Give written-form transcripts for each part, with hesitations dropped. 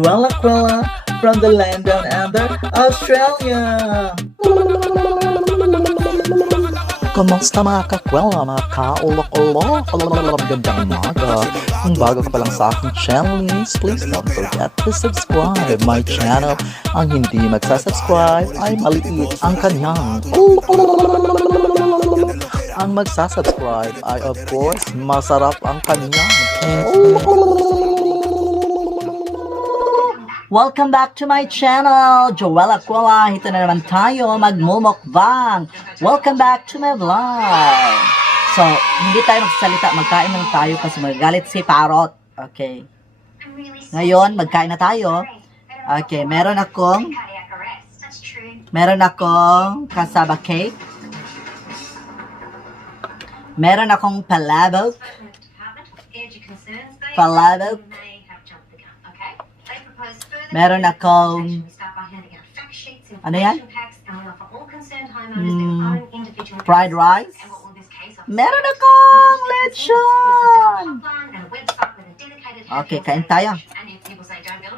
Joella from the land down under, Australia. Kumusta mga kakwela, mga kaulok-ulok? Magandang umaga. Kung bago ka pa lang sa aking channel, please don't forget to subscribe my channel. Ang hindi magsasubscribe ay maliit ang kanyang. Ang magsasubscribe ay of course masarap ang kanyang. Welcome back to my channel, Joella. Ito na naman tayo, magmumukbang. Welcome back to my vlog. So, hindi tayo magsasalita, magkain lang tayo kasi magagalit si Parrot. Okay. Ngayon, magkain na tayo. Okay, meron akong cassava cake. Meron akong palabok. Meron akong ano yan? Fried rice. Meron akong lechon. Okay, kain tayo.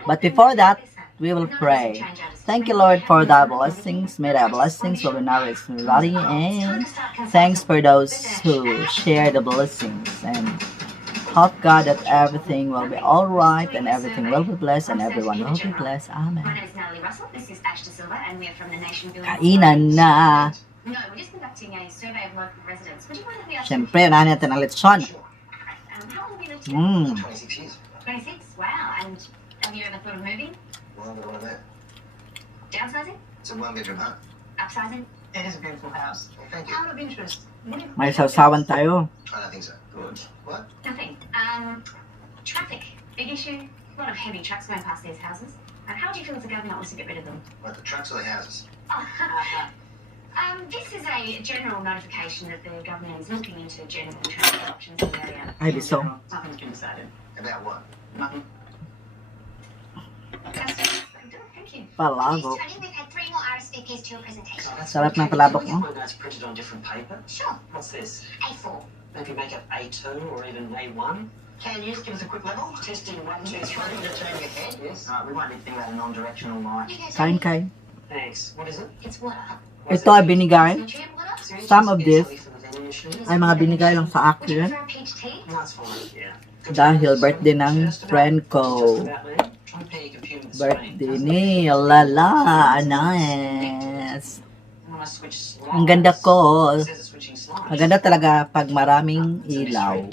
But before that, we will pray. Thank you, Lord, for thy blessings. May thy blessings will be now everybody, and thanks for those who share the blessings, and hope God that everything will be all right and everything will be blessed and everyone will be blessed. Amen. Kainan na. Siyempre, unahan natin ang lechon. 26 Wow. And have you ever thought of moving? Well, what of that? Downsizing? It's a one-bedroom hut. Upsizing? It is a beautiful house. Well, thank you. Out of interest. May sausawan tayo. I don't think so. Good. What? Nothing. Traffic. Big issue. A lot of heavy trucks going past these houses. And how do you feel as a government wants to get rid of them? What, the trucks or the houses? This is a general notification that the government is looking into general transport options in the area. Ay, biso. Nothing's been decided. About what? Nothing. Thank you. Palabok. We've had 3 more RSVPs to your presentation. Sarap ng palabok mo. My notes printed on different paper. Sure. What's this? A4. Maybe make it A2 or even A1. Can you just give us a quick level? Testing 1, 2, 3. To turn your head? Yes. Alright, we might need to think about a non-directional light. Kain. Thanks. What is it? It's water. Ito ay binigay. Nutrient water? Seriously? Some of this Easily for the vending machine? ay mga binigay lang sa Would you akin prefer a peach tea? No, it's fine. Yeah. dahil birthday ng friend ko. Just about, man. Try and pair your computer with the screen. Birthday ni Lala Anas. When I switch slides, Ang ganda ko. it says it's switching slides. Maganda talaga pag maraming ilaw.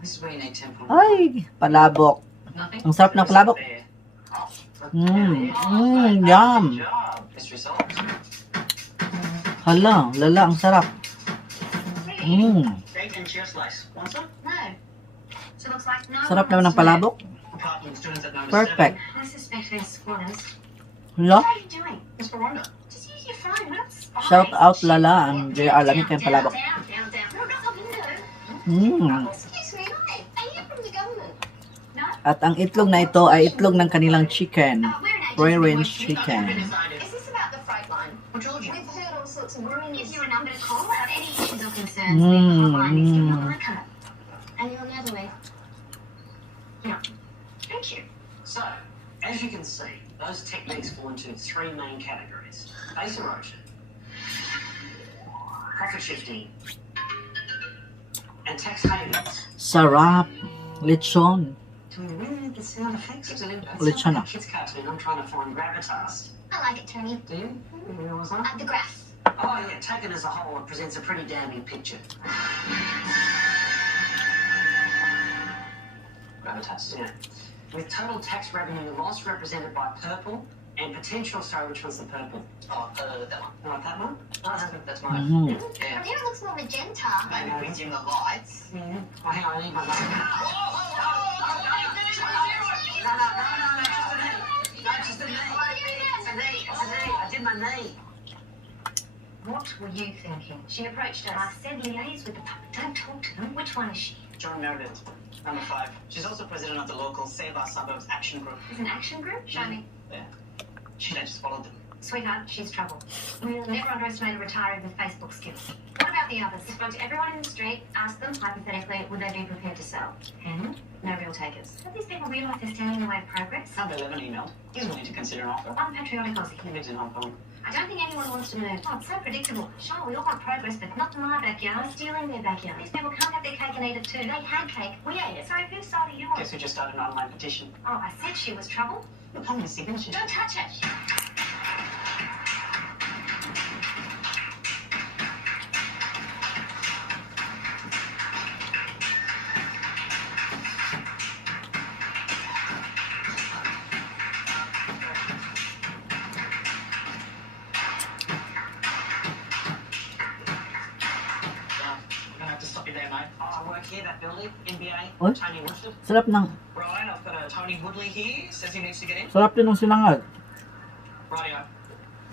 This is where you need temporal. Ay, palabok. Nothing? Ang sarap ng palabok. There. Yum. Good job. Best result. Hala, lala, ang sarap. Bacon cheer slice. Want some? No. So it looks like no. Sarap naman ng palabok. Parking students at number Perfect. I suspect they're squatters. Hala, What are you doing? It's Rwanda. Just use your phone. That's fine. shout out Lala. Ang JR lamig kayong palabok. Down. No, not the Mm. window. Excuse me. Hi. Are you from the government? No. At ang itlog na ito ay itlog ng kanilang chicken. We're an Free agency. range chicken. Is this about the freight line? What told you? We've heard all sorts of rumors. Give you a number to call about any issues or concerns. The hotline is still on the record. And you're on the other way. Yeah. Thank you. So, as you can see, those techniques fall into 3 main categories. Base erosion, profit shifting, and tax havens. Sarap. Lechon. Do we really need the sound effects? It's an Lechon na. kids cartoon. I'm trying to find gravitas. I like it, Tony. Do you? You know what's that? The graph. Oh yeah, taken as a whole, it presents a pretty damning picture. Gravitas, yeah. With total tax revenue loss represented by purple and potential, sorry, which one's the purple? Oh, that one. You like that one? Oh, that's mine. Mm. From Yeah. here it looks more magenta. Maybe we can dim the lights. Oh, hang on, I need my number. Just a knee. It's a knee. I did my knee. What were you thinking? She approached us. I said liaise with the public. Don't talk to them. Which one is she? John Meredith, number 5. She's also president of the local Save Our Suburbs Action Group. Is an action group? Show me. Yeah. She just followed them. Sweetheart, she's trouble. We'll never underestimate a retiree with Facebook skills. What about the others? Spoke to everyone in the street, asked them, hypothetically, would they be prepared to sell? And no real takers. Have these people realise they're standing in the way of progress? Number 11 emailed. He's willing to consider an offer. Unpatriotic Aussie. He lives in Hong Kong. I don't think anyone wants to move. Oh, it's so predictable. Sure, we all want progress, but not in my backyard. We're stealing their backyard. These people can't have their cake and eat it too. They had cake. We ate it. Sorry, whose side are you on? Guess who just started an online petition? Oh, I said she was trouble. Look, how many signatures? Don't touch it. I work here, that building, NBA, What? Tony Woodford. Sarap ng, Right, I've got a Tony Woodley here. Says he needs to get in. sarap din ng sinangag. Rightio.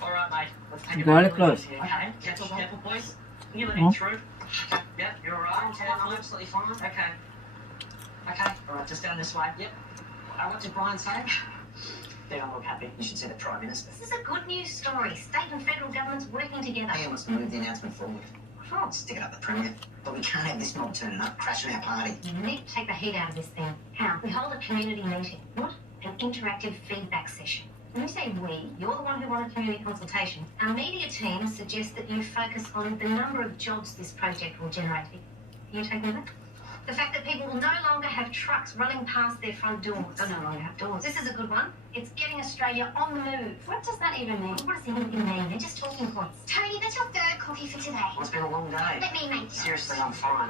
All right, mate. Let's take Garlic a close. Okay, careful, please. Can you let Huh? him through? Yep, you're all right. I'm absolutely fine. Okay. Okay, all right, just down this way. Yep. What did Brian say? They don't look happy. You should see the Prime Minister. This is a good news story. State and federal governments working together. AM must move the announcement forward. Oh, Stick it up the Premier. But we can't have this mob turning up, crashing our party. we need to take the heat out of this thing. How? We hold a community meeting. What? An interactive feedback session. When we say we, you're the one who wanted community consultation. Our media team suggests that you focus on the number of jobs this project will generate. Can you take me back? The fact that people will no longer have trucks running past their front doors. They'll no longer have doors. This is a good one. It's getting Australia on the move. What does that even mean? What does it even mean? They're just talking points. Tony, that's your third coffee for today. Well, it's been a long day. Let me make it. Seriously, I'm fine.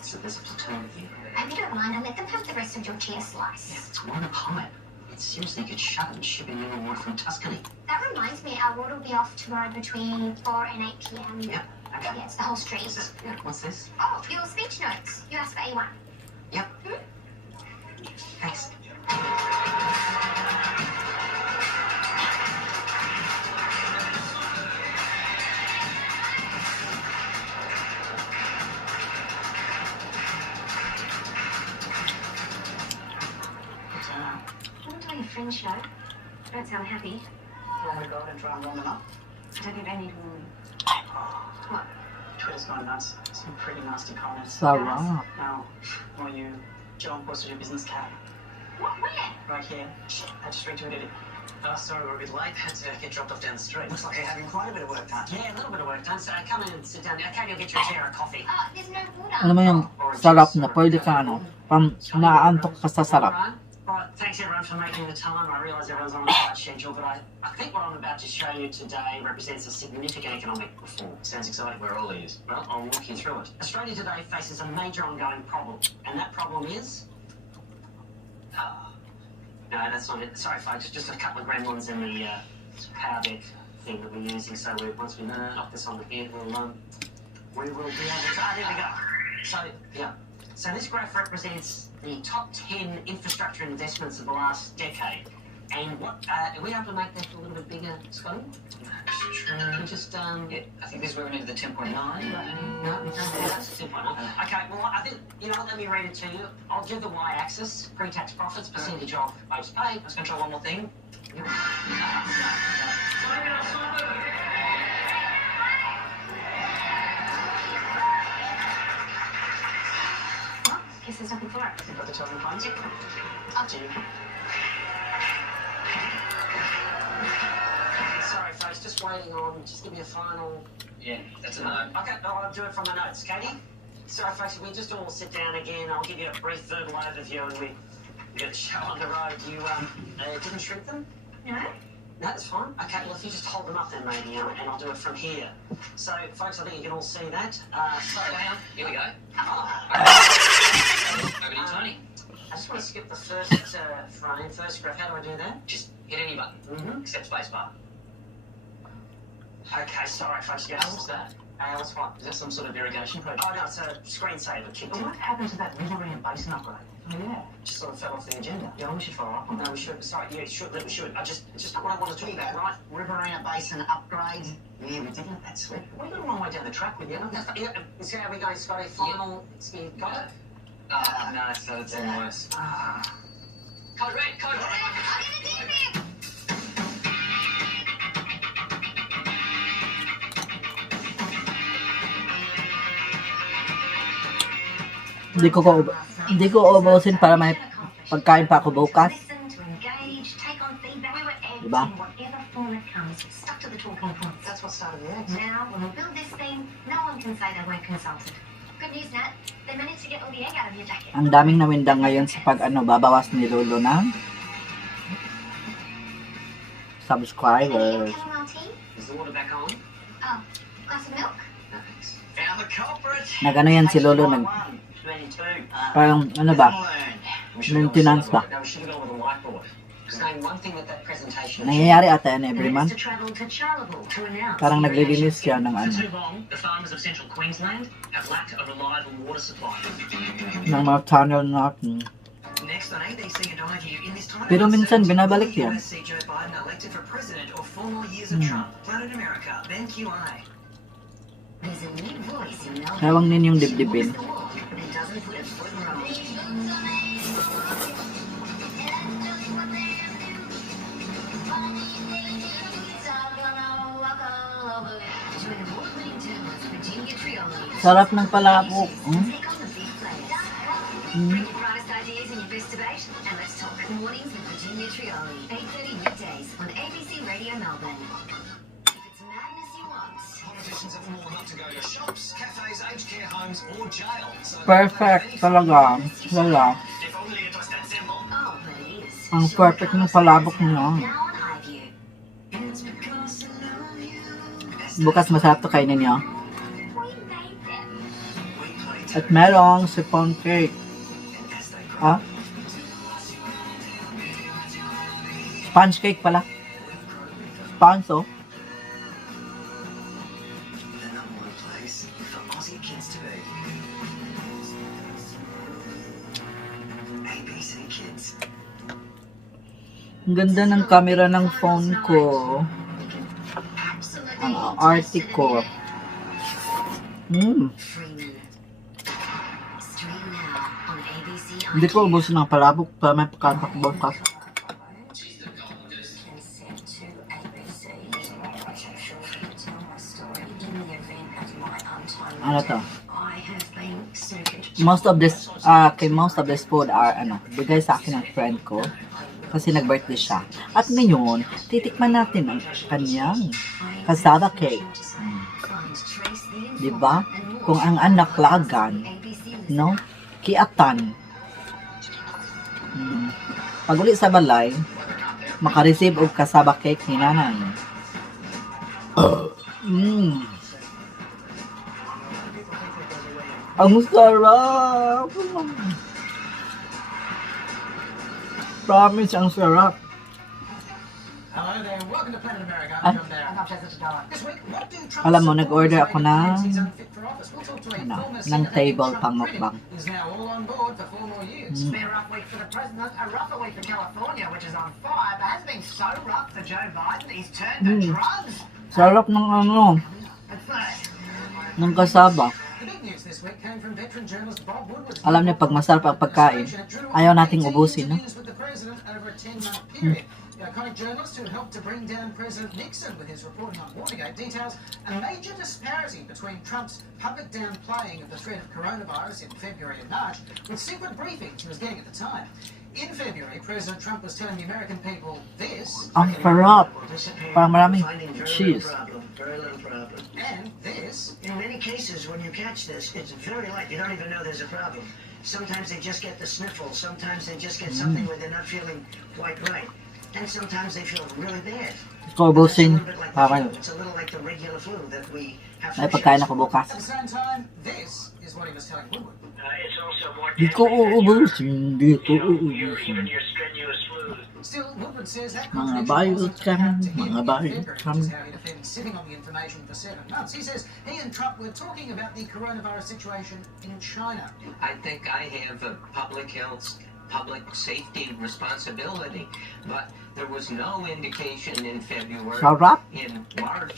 So there's a platoon here. I hope you don't mind. I'll let them have the rest of your cheer slice. Yeah, it's one a pipe. It seriously could shut and ship in your one from Tuscany. That reminds me, our water will be off tomorrow between 4 and 8 p.m. Yep. Okay. Yeah, it's the whole street. What's this? Yeah, what's this? Oh, your speech notes. You asked for A1. Yep. Thanks. What about your friend's show? Don't sound happy. You want me to go out and try and warm them up? I don't think they need warming. What? Twitter's gone nuts. Some pretty nasty comments. Sarap. Now, will you John posted your business card What? Where? right here. I just retweeted it. Oh, sorry, we're a bit late. Had to get dropped off down the street. Looks like you're having quite a bit of work done. Yeah, a little bit of work done. So come in and sit down. Okay, I'll get you a chair or a coffee. There's no water. Alam mo yung sarap na pwede ka ano, pam naaantok ka sa sarap. Right, thanks everyone for making the time. I realise everyone's on a tight schedule, but I think what I'm about to show you today represents a significant economic reform. Sounds exciting. We're all ears. Well, I'll walk you through it. Australia today faces a major ongoing problem, and that problem is... No, that's not it. Sorry, folks, just a couple of gremlins in the power deck thing that we're using. So once we knock this on the head, we will be able to... there we go. So, yeah. So this graph represents the top 10 infrastructure investments of the last decade. And what, are we able to make that a little bit bigger, Scotty? Can we just, Yeah, I think this is where we need the 10.9. No, that's 10.9. Okay, well, I think, you know, let me read it to you. I'll do the y-axis, pre-tax profits, percentage of base pay. Let's control one more thing. Well, guess there's nothing for it. You've got the total funds? Up to you. Sorry, folks, just waiting on, just give me a final... Yeah, that's a no. Okay, no, I'll do it from the notes. Katie? Sorry, folks, we just all sit down again. I'll give you a brief verbal overview and we get the show on the road. You didn't shrink them? No? No, that's fine. Okay, well, if you just hold them up then maybe, and I'll do it from here. So, folks, I think you can all see that. So, Hang on. Here we go. oh, Over to you, Tony. I just want to skip the first frame, first graph. How do I do that? Just hit any button, Mm-hmm. except spacebar. Okay, sorry, folks. Yes. What's that? What's what? Is that some sort of irrigation project? Oh, no, it's a screensaver kicked in. What happened to that Riverine basin upgrade? Oh, yeah. Just sort of fell off the agenda. Yeah, we should follow up on No, that. we should. Sorry, yeah, we should. We should. It's just not what I want to talk about, right? Riverina Basin upgrade. Yeah, we did let that slip. We're going a long way down the track with you. See how we're going, Scotty? Final. You got it? No, so it's even worse. Ah. Code red, code red. I'm gonna do this! Hindi ko ubusin para may pagkain pa ako bukas. Diba? That's what started the eggs. Now, when we build this thing, no one can say they weren't consulted. Good news, Nat. They managed to get all the egg out of your jacket. Ang daming nawindang ngayon sa babawas ni Lolo ng subscribers. Chamomile tea? Is the water back on? Oh, glass of milk? No, thanks. Found the culprit. Nagano yan si Lolo, parang ano ba? Maintenance ba? No, we should have gone with a whiteboard. Because name one thing with that presentation. Nangyayari ata yan every Needs month. to travel to Charleville to announce Parang the naglilinis siya ng For ano, too long, the farmers of central Queensland have lacked a reliable water supply. ng mga tunnel natin. Next on ABC and IView in this time. Pero minsan binabalik yan. USC Joe Biden elected for president or 4 more years of Trump. Planet America, then QI. There's a new voice in Melbourne. Hawang ninyong dibdibin. The wall, but it doesn't put a foot wrong. Sarap ng palabok. Hmm? Take on the big players. Hmm. Bring your brightest ideas in your best debate, and let's talk mornings with Virginia Trioli. 8:30 weekdays on ABC Radio Melbourne. If it's madness you want. Politicians have more not to go to shops, cafes, aged care homes, or jail. So Perfect talaga. Lala. if only it was that simple. Oh, but it is. Ang perfect ng palabok niyo. Now on iView. Bukas masarap to kainin niyo. We made them. We played At merong sipon cake. as they Ha? Sponge cake pala. Sponge, oh. the number one place for Aussie kids to be. ABC Kids. Ang ganda ng camera ng phone ko. Ang arte ko. Freeman. Stream now on ABC Hindi ko ubusin ng palabok para may pagkain pa ko bukas. Consent to ABC. Tell my story in the event of my untimely Ano to? I have been circuit. Most of this food are bigay sa akin ng friend ko kasi nag-birthday siya. At ngayon, titikman natin ang kanyang cassava cake. Diba? Kung ang anak lagan, no? Kiatan. Pag uli sa balay, makareceive og cassava cake ni nanay. Ang sarap! Promise, ang sarap. Hello there, welcome to Planet America. Ah. I'm there. I'm This week, what do Trump Alam mo, nag-order ako ng he's unfit for office? We'll talk to a former ng senator table Trump pang critic mukbang. who's now all on board for 4 more years. It's been a rough week for the president, a rougher week for California, which is on fire, but has been so rough for Joe Biden, he's turned to drugs. Sarap ng But first, ng kasaba. The big news this week came from veteran journalist Bob Woodward's Alam niyo, pag masarap ang pagkain, ayaw nating ubusin, no? interviews with the president over a 10-month period. The iconic journalist who helped to bring down President Nixon with his reporting on Watergate details a major disparity between Trump's public downplaying of the threat of coronavirus in February and March with secret briefings he was getting at the time. In February, President Trump was telling the American people this, Ang sarap. Parang maraming cheese. Very little problem. and this, In many cases, when you catch this, it's very light. You don't even know there's a problem. Sometimes they just get the sniffles. Sometimes they just get something where they're not feeling quite right. And sometimes they feel really bad. Ko ubusin. It's a little bit like the Para flu. It's a little like the regular flu that we have may to pagkain share. ako bukas. at the same time, this is what he was telling Woodward. It's also more Di ko uubusin. Di ko even uubusin. your strenuous flu. Still, Woodward says that Mga contradiction bayot wasn't kami, apparent to him mga in bayot February, kami. which is how he defended sitting on the information for 7 months. He says he and Trump were talking about the coronavirus situation in China. I think I have a public health, public safety responsibility, but there was no indication in February. Sarap. In March,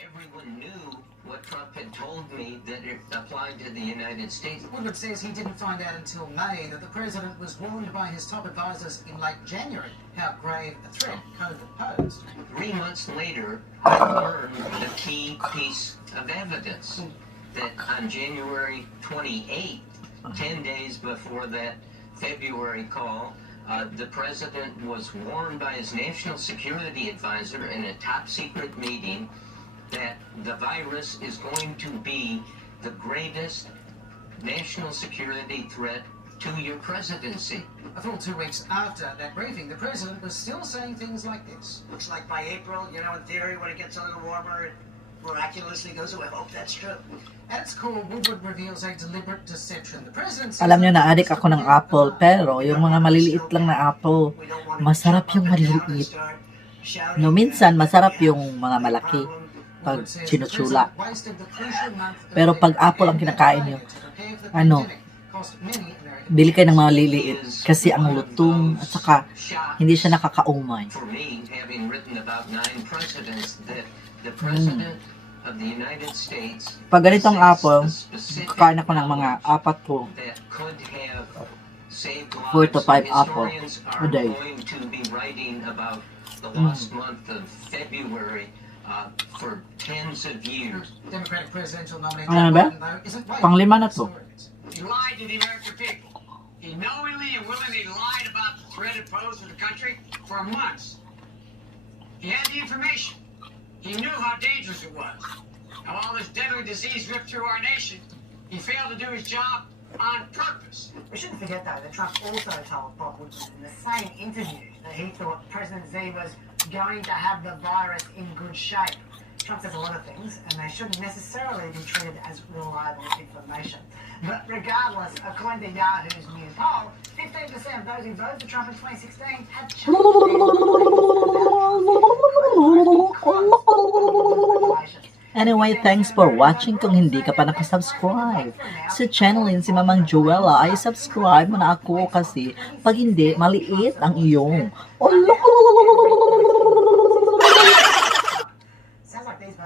everyone knew what Trump had told me that it applied to the United States. Woodward says he didn't find out until May that the president was warned by his top advisors in late January how grave a threat COVID posed. 3 months later, I learned the key piece of evidence that on January 28th, 10 days before that February call, the president was warned by his national security advisor in a top secret meeting that the virus is going to be the greatest national security threat to your presidency. A full 2 weeks after that briefing, the president was still saying things like this. Looks like by April, you know, in theory, when it gets a little warmer, it miraculously goes away. I hope that's true. At its core, Woodward reveals a deliberate deception. The president says Alam nyo na, adik ako ng apple, pero yung mga maliliit lang na apple, masarap yung maliliit. No, minsan, masarap yung mga malaki pag sinutsula. Pero pag apple ang kinakain nyo, bili kayo ng mga maliliit kasi ang lutong at saka hindi siya nakakaumay. For me, having written about 9 presidents, that the president of the United States Pag ganitong apple, kakain ako ng mga 4 po. that could have saved 4 to 5 lives. apple Historians a are day. going to be writing about the last month of February for tens of years. Democratic presidential nominee Ano Joe ba? Biden, though, isn't waiting Panglima na for to. stories. He lied to the American people. He knowingly and willingly lied about the threat it posed to the country for months. He had the information. He knew how dangerous it was. How all this deadly disease ripped through our nation. He failed to do his job on purpose. We shouldn't forget, though, that Trump also told Bob Woodward in the same interview that he thought President Z was going to have the virus in good shape. Trump says a lot of things, and they shouldn't necessarily be treated as reliable information. But regardless, according to Yahoo's new poll, 15% of those who voted for Trump in 2016 had chosen Anyway, thanks for watching. Kung hindi ka pa nakasubscribe sa channel si Mamang Joella, ay subscribe mo na ako kasi pag hindi, maliit ang iyong.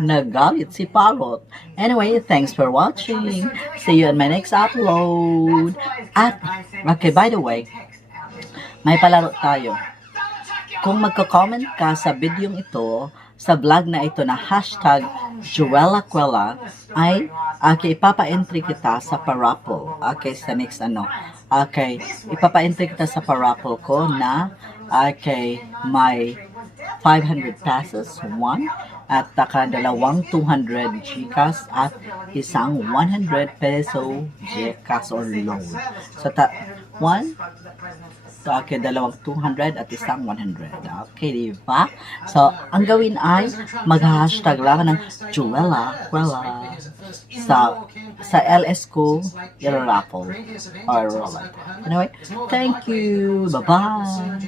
Nagalit si Parrot. Anyway, thanks for watching. See you in my next upload. At, okay, by the way, may palaro tayo. Kung magko-comment ka sa videong ito, sa vlog na ito na hashtag JoellaQuella, ay ipapa-entry kita sa paraffle. Okay, sa next Okay, ipapa-entry kita sa paraffle ko na may 500 pesos, 1, at dalawang 200 GCash at isang 100 peso GCash or loan. So, dalawang 200 at isang 100. Okay, diba? So, ang gawin ay mag-hashtag lang ng JoellaQuella sa LS ko, i-raffle or roll. Anyway, thank you. Bye-bye.